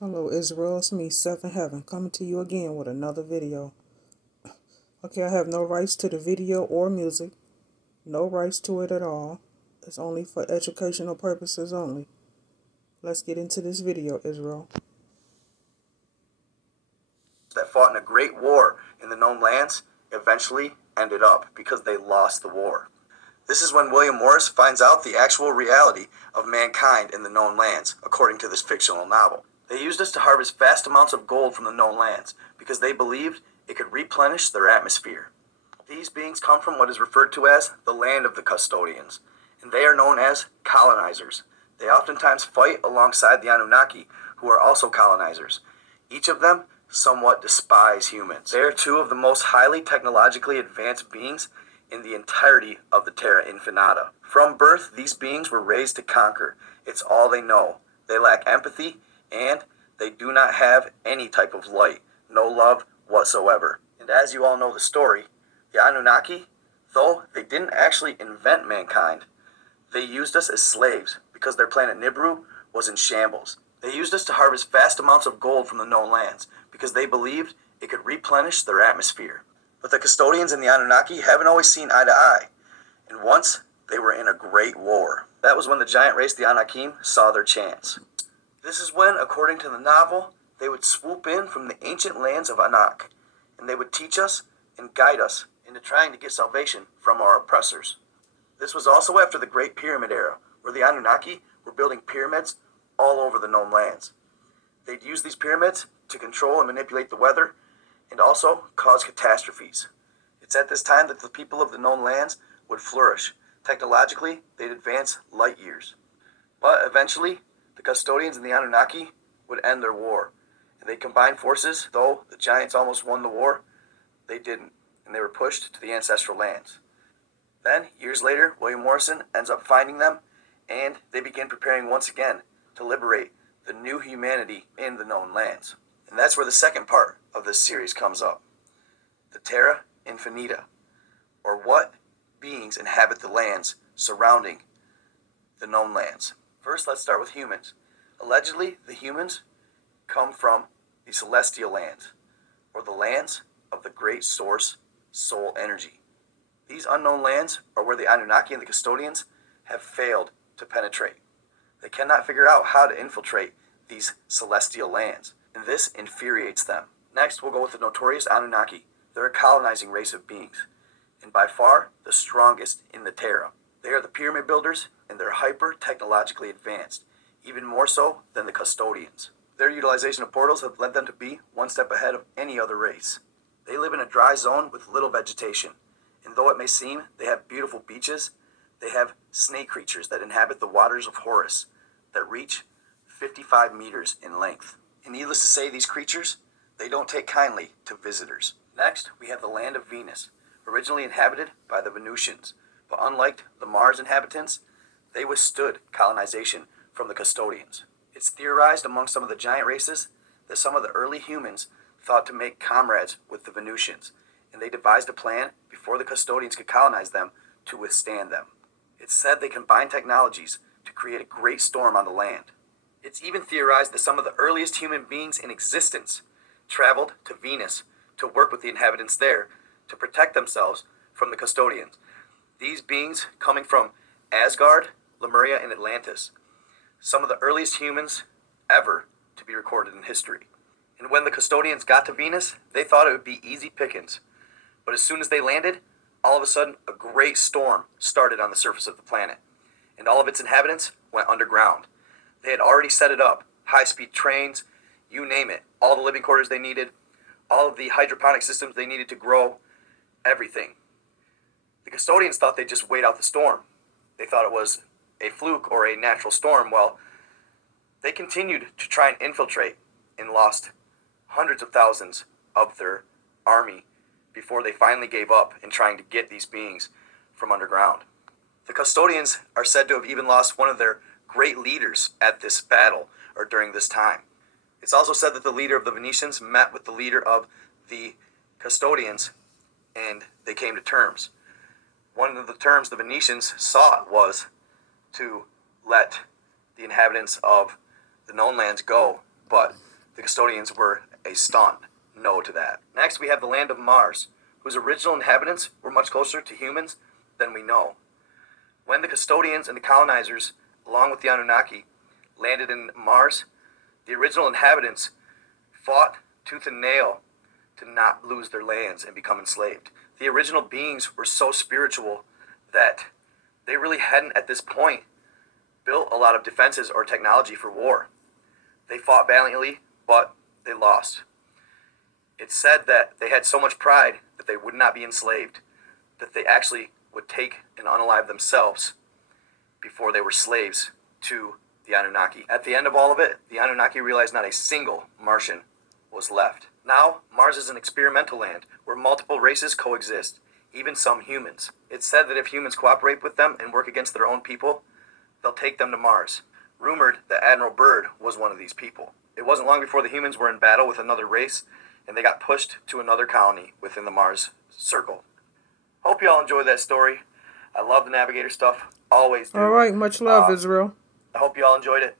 Hello Israel, it's me, Seth in Heaven, coming to you again with another video. Okay, I have no rights to the video or music. No rights to it at all. It's only for educational purposes only. Let's get into this video, Israel. That fought in a great war in the known lands eventually ended up because they lost the war. This is when William Morris finds out the actual reality of mankind in the known lands, according to this fictional novel. They used us to harvest vast amounts of gold from the known lands because they believed it could replenish their atmosphere. These beings come from what is referred to as the land of the custodians, and they are known as colonizers. They oftentimes fight alongside the Anunnaki, who are also colonizers. Each of them somewhat despise humans. They are two of the most highly technologically advanced beings in the entirety of the Terra Infinita. From birth, these beings were raised to conquer. It's all they know. They lack empathy, and they do not have any type of light, no love whatsoever. And as you all know the story, the Anunnaki, though they didn't actually invent mankind, they used us as slaves because their planet Nibiru was in shambles. They used us to harvest vast amounts of gold from the known lands because they believed it could replenish their atmosphere. But the custodians and the Anunnaki haven't always seen eye to eye, and once they were in a great war. That was when the giant race, the Anakim, saw their chance. This is when, according to the novel, they would swoop in from the ancient lands of Anak, and they would teach us and guide us into trying to get salvation from our oppressors. This was also after the Great Pyramid era, where the Anunnaki were building pyramids all over the known lands. They'd use these pyramids to control and manipulate the weather and also cause catastrophes. It's at this time that the people of the known lands would flourish. Technologically, they'd advance light years. But eventually, the custodians and the Anunnaki would end their war, and they combined forces. Though the giants almost won the war, they didn't, and they were pushed to the ancestral lands. Then, years later, William Morrison ends up finding them, and they begin preparing once again to liberate the new humanity in the known lands. And that's where the second part of this series comes up. The Terra Infinita, or what beings inhabit the lands surrounding the known lands. First, let's start with humans. Allegedly, the humans come from the celestial lands, or the lands of the great source soul energy. These unknown lands are where the Anunnaki and the custodians have failed to penetrate. They cannot figure out how to infiltrate these celestial lands, and this infuriates them. Next, we'll go with the notorious Anunnaki. They're a colonizing race of beings, and by far the strongest in the Terra. They are the pyramid builders, and they're hyper-technologically advanced, even more so than the custodians. Their utilization of portals have led them to be one step ahead of any other race. They live in a dry zone with little vegetation, and though it may seem they have beautiful beaches, they have snake creatures that inhabit the waters of Horus that reach 55 meters in length. And needless to say, these creatures, they don't take kindly to visitors. Next, we have the land of Venus, originally inhabited by the Venusians, but unlike the Mars inhabitants, they withstood colonization from the custodians. It's theorized among some of the giant races that some of the early humans thought to make comrades with the Venusians, and they devised a plan before the custodians could colonize them to withstand them. It's said they combined technologies to create a great storm on the land. It's even theorized that some of the earliest human beings in existence traveled to Venus to work with the inhabitants there to protect themselves from the custodians. These beings coming from Asgard, Lemuria, and Atlantis, some of the earliest humans ever to be recorded in history. And when the custodians got to Venus, they thought it would be easy pickings. But as soon as they landed, all of a sudden a great storm started on the surface of the planet, and all of its inhabitants went underground. They had already set it up, high-speed trains, you name it, all the living quarters they needed, all of the hydroponic systems they needed to grow, everything. The custodians thought they'd just wait out the storm. They thought it was a fluke or a natural storm. Well, they continued to try and infiltrate and lost hundreds of thousands of their army before they finally gave up in trying to get these beings from underground. The custodians are said to have even lost one of their great leaders at this battle or during this time. It's also said that the leader of the Venetians met with the leader of the custodians and they came to terms. One of the terms the Venetians sought was to let the inhabitants of the known lands go, but the custodians were a stunned no to that. Next, we have the land of Mars, whose original inhabitants were much closer to humans than we know. When the custodians and the colonizers, along with the Anunnaki, landed in Mars, the original inhabitants fought tooth and nail to not lose their lands and become enslaved. The original beings were so spiritual that they really hadn't, at this point, built a lot of defenses or technology for war. They fought valiantly, but they lost. It's said that they had so much pride that they would not be enslaved, that they actually would take and unalive themselves before they were slaves to the Anunnaki. At the end of all of it, the Anunnaki realized not a single Martian was left. Now, Mars is an experimental land where multiple races coexist, even some humans. It's said that if humans cooperate with them and work against their own people, they'll take them to Mars. Rumored that Admiral Byrd was one of these people. It wasn't long before the humans were in battle with another race, and they got pushed to another colony within the Mars circle. Hope you all enjoyed that story. I love the Navigator stuff. Always do. All right, much love, Israel. I hope you all enjoyed it.